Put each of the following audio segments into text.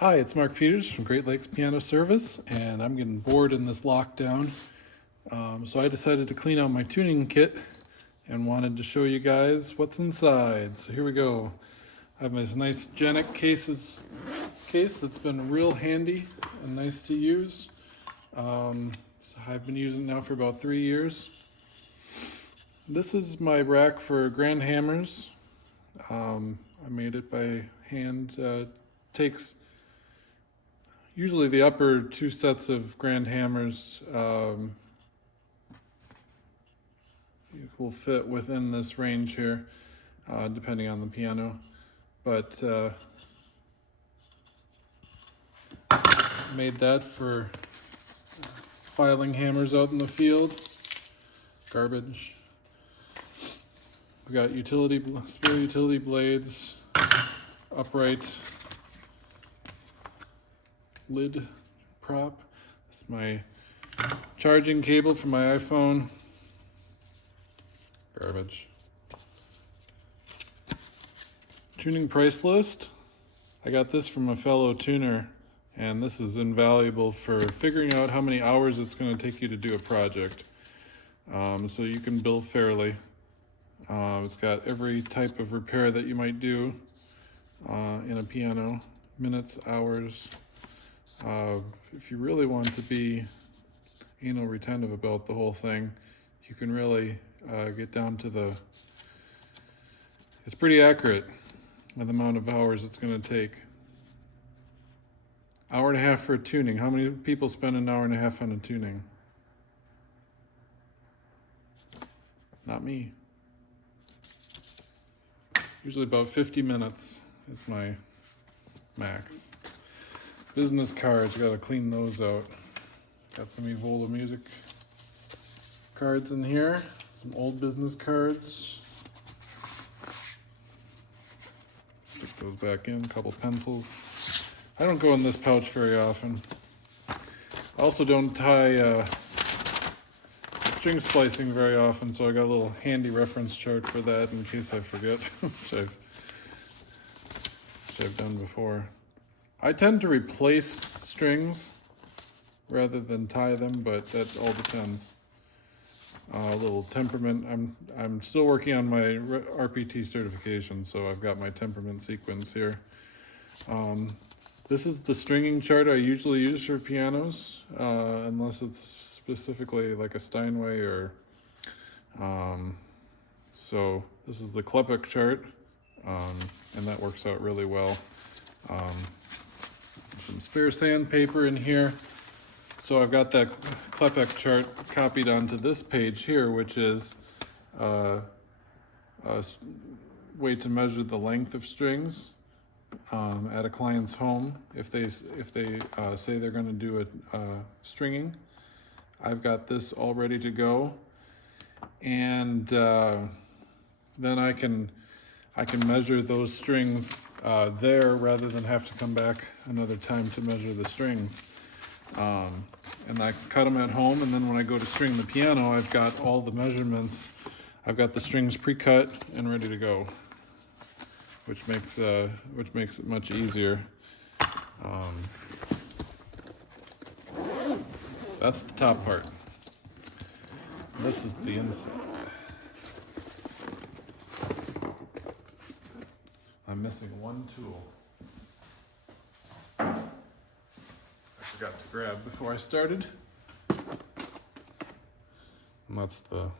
Hi, it's Mark Peters from Great Lakes Piano Service, and I'm getting bored in this lockdown. So I decided to clean out my tuning kit and wanted to show you guys what's inside. So here we go. I have this nice Genic case that's been real handy and nice to use. So I've been using it now for about 3 years. This is my rack for grand hammers. I made it by hand. Takes usually the upper two sets of grand hammers will fit within this range here, depending on the piano. But made that for filing hammers out in the field. Garbage. We got spare utility blades, upright lid prop. This is my charging cable for my iPhone. Garbage. Tuning price list. I got this from a fellow tuner, and this is invaluable for figuring out how many hours it's going to take you to do a project, so you can bill fairly. It's got every type of repair that you might do in a piano, minutes, hours. If you really want to be anal retentive about the whole thing, you can really get down to it's pretty accurate with the amount of hours it's going to take. Hour and a half for a tuning. How many people spend an hour and a half on a tuning? Not me. Usually about 50 minutes is my max. Business cards, gotta clean those out. Got some Evola music cards in here, some old business cards. Stick those back in, a couple pencils. I don't go in this pouch very often. I also don't tie string splicing very often, so I got a little handy reference chart for that in case I forget, which I've done before. I tend to replace strings rather than tie them, but that all depends. A little temperament. I'm still working on my RPT certification, so I've got my temperament sequence here. This is the stringing chart I usually use for pianos, unless it's specifically like a Steinway or. So this is the Klepek chart, and that works out really well. Some spare sandpaper in here. So I've got that Klepek chart copied onto this page here, which is a way to measure the length of strings at a client's home if they say they're going to do a stringing. I've got this all ready to go, and then I can measure those strings there rather than have to come back another time to measure the strings. And I cut them at home, and then when I go to string the piano, I've got all the measurements. I've got the strings pre-cut and ready to go, which makes it much easier. That's the top part. This is the inside. I'm missing one tool. I forgot to grab before I started. And that's the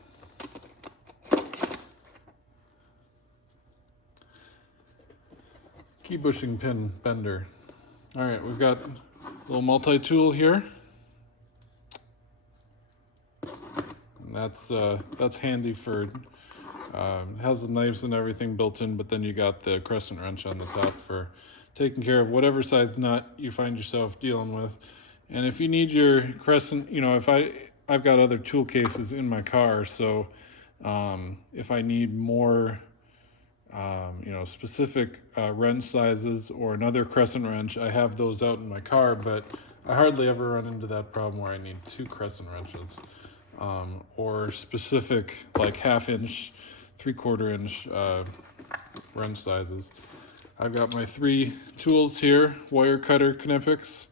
key bushing pin bender. All right, we've got a little multi-tool here. And that's handy for, has the knives and everything built in, but then you got the crescent wrench on the top for taking care of whatever size nut you find yourself dealing with. And if you need your crescent, if I've got other tool cases in my car, so if I need more specific wrench sizes or another crescent wrench, I have those out in my car, but I hardly ever run into that problem where I need two crescent wrenches or specific like 1/2 inch, 3/4 inch wrench sizes. I've got my 3 tools here, wire cutter Knipex,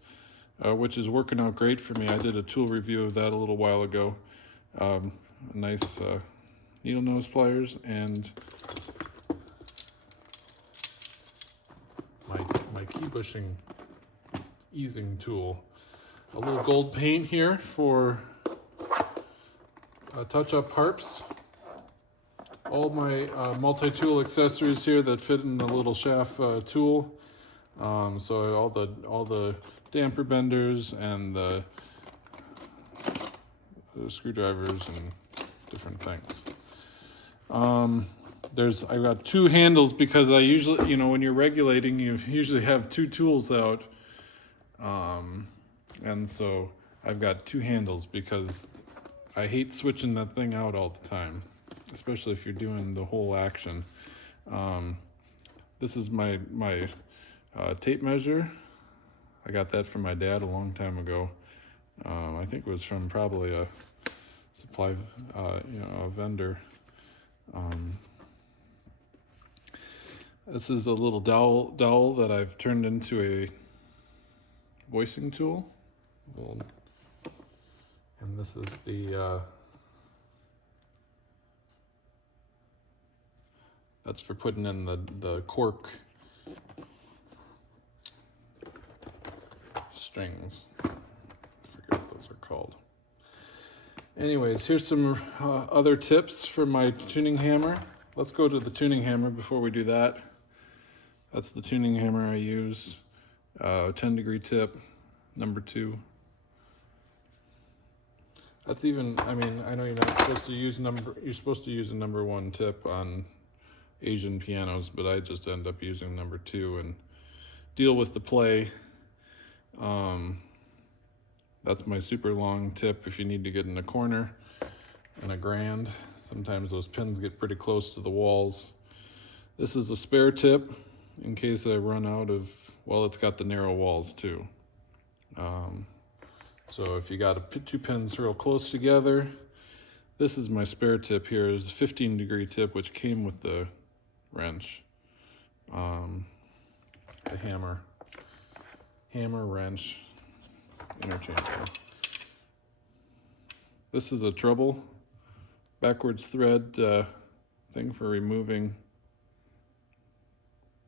which is working out great for me. I did a tool review of that a little while ago. Nice needle nose pliers and my key bushing easing tool. A little gold paint here for touch-up harps. All my multi-tool accessories here that fit in the little shaft tool. So all the damper benders and the screwdrivers and different things. I've got 2 handles because I usually, when you're regulating, you usually have 2 tools out. And so I've got 2 handles because I hate switching that thing out all the time, especially if you're doing the whole action. This is my tape measure. I got that from my dad a long time ago. I think it was from probably a supply, a vendor. This is a little dowel that I've turned into a voicing tool. And this is that's for putting in the cork strings. I forget what those are called. Anyways, here's some other tips for my tuning hammer. Let's go to the tuning hammer before we do that. That's the tuning hammer I use. 10-degree tip, number 2. That's even, I know you're not supposed to use you're supposed to use a number 1 tip on Asian pianos, but I just end up using number 2 and deal with the play. That's my super long tip if you need to get in a corner in a grand. Sometimes those pins get pretty close to the walls. This is a spare tip in case I run out of, well, it's got the narrow walls too. So if you got 2 pins real close together, this is my spare tip here. It's a 15-degree tip, which came with the wrench. The hammer wrench interchangeable. This is a treble backwards thread thing for removing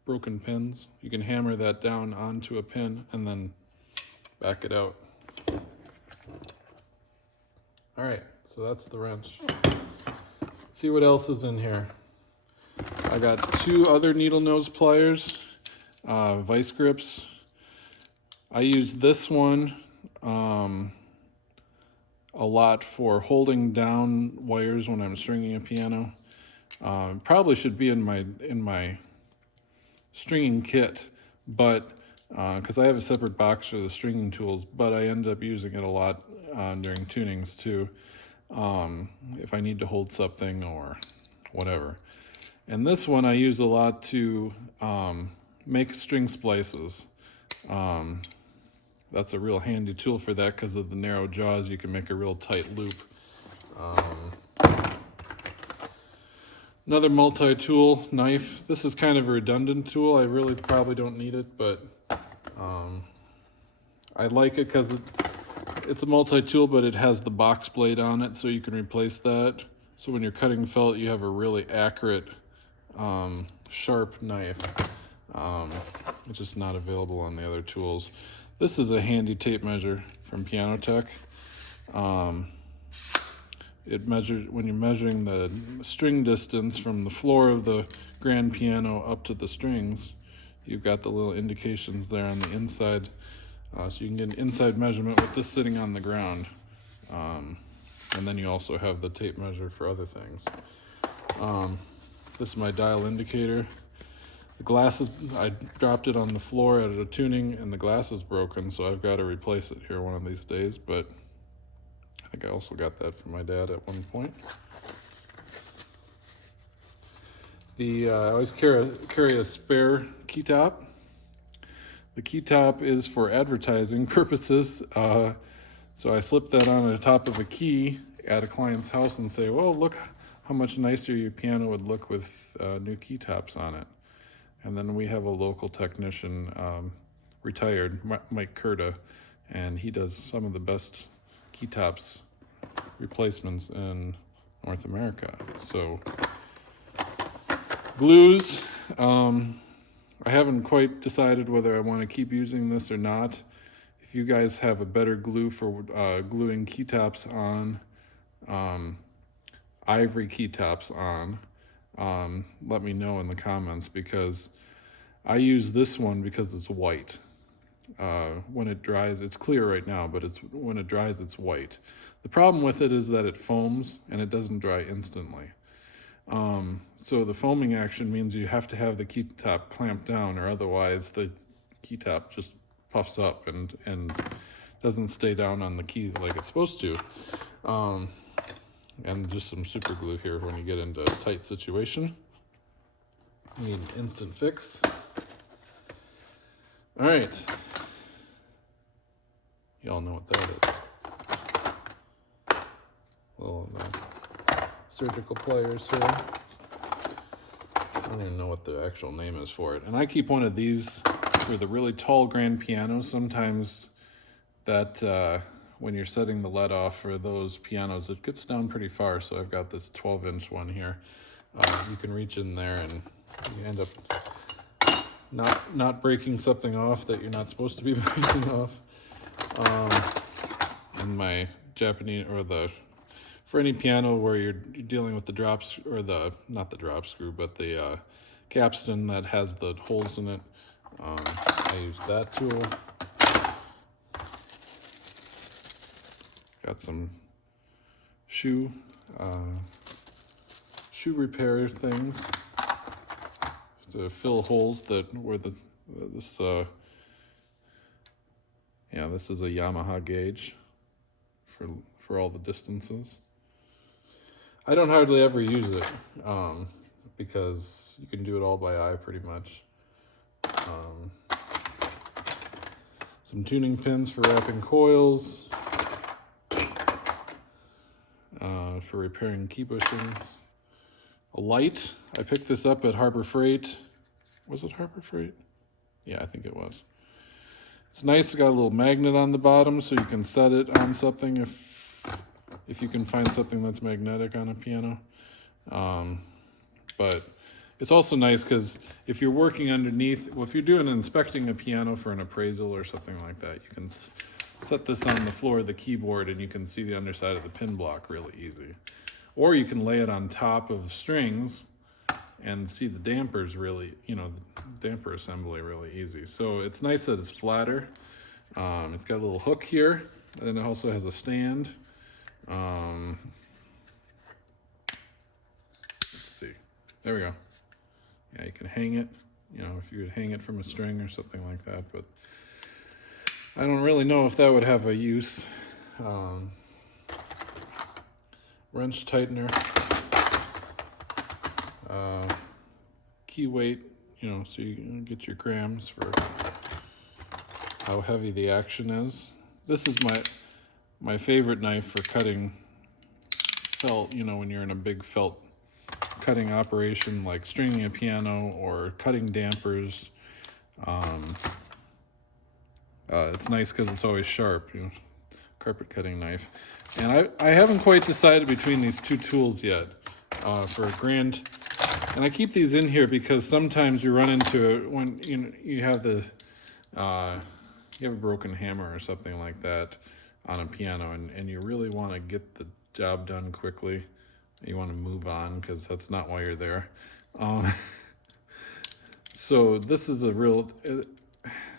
broken pins. You can hammer that down onto a pin and then back it out. All right, so that's the wrench. Let's see what else is in here. I got 2 other needle nose pliers, vice grips. I use this one a lot for holding down wires when I'm stringing a piano. Probably should be in my stringing kit, but because I have a separate box for the stringing tools, but I end up using it a lot during tunings too, if I need to hold something or whatever. And this one I use a lot to make string splices. That's a real handy tool for that because of the narrow jaws. You can make a real tight loop. Another multi-tool knife. This is kind of a redundant tool. I really probably don't need it, but I like it because it's a multi-tool, but it has the box blade on it, so you can replace that. So when you're cutting felt, you have a really accurate, sharp knife, which is not available on the other tools. This is a handy tape measure from Piano Tech. It measures, when you're measuring the string distance from the floor of the grand piano up to the strings, you've got the little indications there on the inside. So you can get an inside measurement with this sitting on the ground. And then you also have the tape measure for other things. This is my dial indicator. The glass is, I dropped it on the floor at a tuning and the glass is broken, so I've got to replace it here one of these days, but I think I also got that from my dad at one point. I always carry a spare key top. The key top is for advertising purposes, so I slip that on the top of a key at a client's house and say, well, look how much nicer your piano would look with new key tops on it. And then we have a local technician, retired, Mike Curta, and he does some of the best keytops replacements in North America. So glues, I haven't quite decided whether I want to keep using this or not. If you guys have a better glue for gluing keytops on, ivory keytops on, let me know in the comments, because I use this one because it's white. When it dries, it's clear right now, but when it dries, it's white. The problem with it is that it foams and it doesn't dry instantly. So the foaming action means you have to have the keytop clamped down, or otherwise the keytop just puffs up and doesn't stay down on the key like it's supposed to. And just some super glue here when you get into a tight situation. You need an instant fix. All right. Y'all know what that is. Little surgical pliers here. I don't even know what the actual name is for it. And I keep one of these for the really tall grand pianos. Sometimes that when you're setting the lead off for those pianos, it gets down pretty far. So I've got this 12-inch one here. You can reach in there and you end up not breaking something off that you're not supposed to be breaking off. And my Japanese, for any piano where you're dealing with the drops, or not the drop screw, but the capstan that has the holes in it, I use that tool. Got some shoe repair things to fill holes where this is a Yamaha gauge for all the distances. I don't hardly ever use it because you can do it all by eye pretty much. Some tuning pins for wrapping coils, for repairing key bushings. A light. I picked this up at Harbor Freight. Was it Harbor Freight? Yeah, I think it was. It's nice. It's got a little magnet on the bottom, so you can set it on something if you can find something that's magnetic on a piano. But it's also nice because if you're working underneath, if you're inspecting a piano for an appraisal or something like that, you can set this on the floor of the keyboard and you can see the underside of the pin block really easy. Or you can lay it on top of strings and see the dampers the damper assembly really easy. So it's nice that it's flatter. It's got a little hook here, and then it also has a stand. Let's see. There we go. Yeah, you can hang it, if you would hang it from a string or something like that, but I don't really know if that would have a use. Wrench tightener. Key weight, so you can get your grams for how heavy the action is. This is my favorite knife for cutting felt, when you're in a big felt cutting operation like stringing a piano or cutting dampers. It's nice because it's always sharp, carpet cutting knife. And I haven't quite decided between these two tools yet for a grand. And I keep these in here because sometimes you run into it when you have you have a broken hammer or something like that on a piano, and you really want to get the job done quickly. You want to move on because that's not why you're there. So this is a real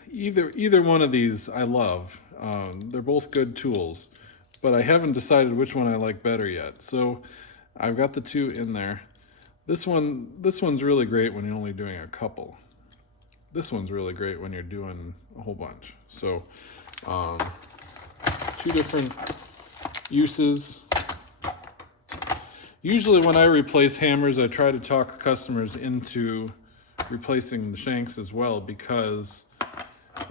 either one of these I love. They're both good tools, but I haven't decided which one I like better yet. So I've got the two in there. This one's really great when you're only doing a couple. This one's really great when you're doing a whole bunch. So two different uses. Usually when I replace hammers, I try to talk customers into replacing the shanks as well because,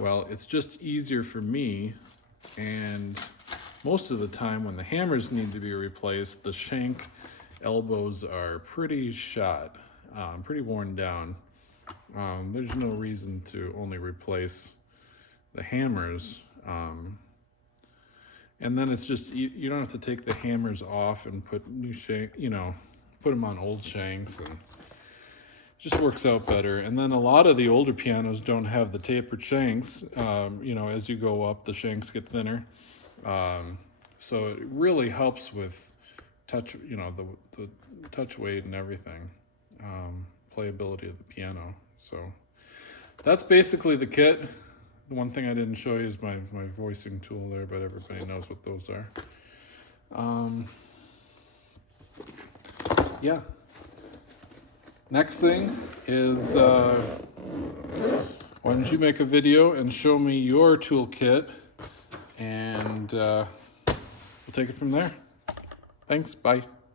well, it's just easier for me, and most of the time when the hammers need to be replaced, the shank elbows are pretty shot, pretty worn down. There's no reason to only replace the hammers. And then it's just, you don't have to take the hammers off and put new shank, put them on old shanks, and just works out better. And then a lot of the older pianos don't have the tapered shanks. As you go up, the shanks get thinner. So it really helps with touch, the touch weight and everything, playability of the piano. So that's basically the kit. The one thing I didn't show you is my voicing tool there, but everybody knows what those are. Yeah. Next thing is, why don't you make a video and show me your toolkit, and we'll take it from there. Thanks, bye.